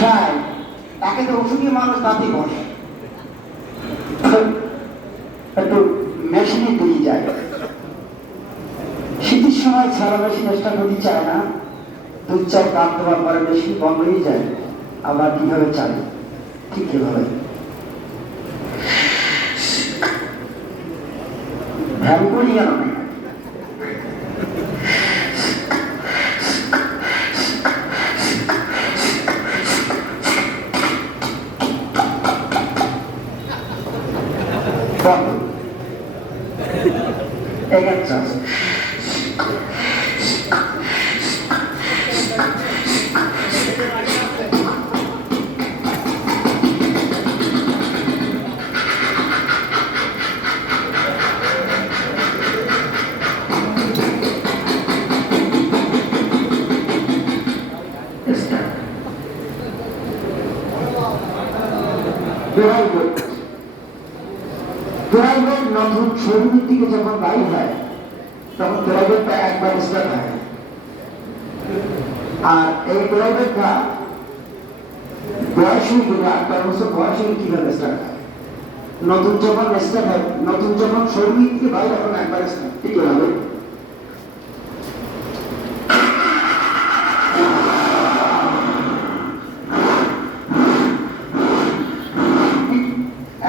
খায় তাকে তো ওষুধি মানুষ তাতেই বসে একটু মেশিনে দিয়ে যায়। শীতের সময় ছাড়া মেশিন স্টার্ট হতে চায় না। দুধ চাল কাপ দেওয়ার পরে মেশিন বন্ধ হয়ে যায়। আবার কীভাবে চালে ঠিক এভাবে। ভ্যান করি バン描ちゃうん ড্রাইভার নতুন শরীরের দিকে যখন বাইর হয়, তখন ড্রাইভারটা একবার স্টার হয়। আর এই ড্রাইভারটা বয়স গেলে আট বারো বছর বয়স কীভাবে স্টার্ট হয়? নতুন যখন স্টার হয়, নতুন যখন শরীর থেকে বাইরে তখন একবার স্টার ঠিক হবে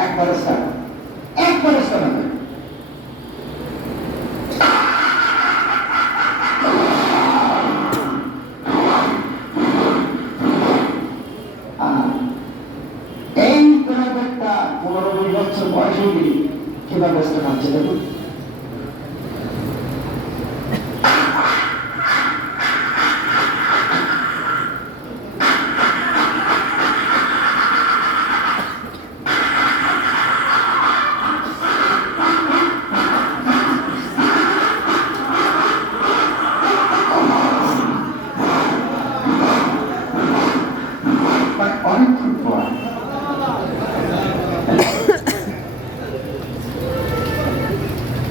একবার স্টার্ট একবার স্টার্ট হবে এই একটা পনেরো কুড়ি বছর বয়সে গেলে কীভাবে হচ্ছে দেখুন মানে অনেকক্ষণ পর এই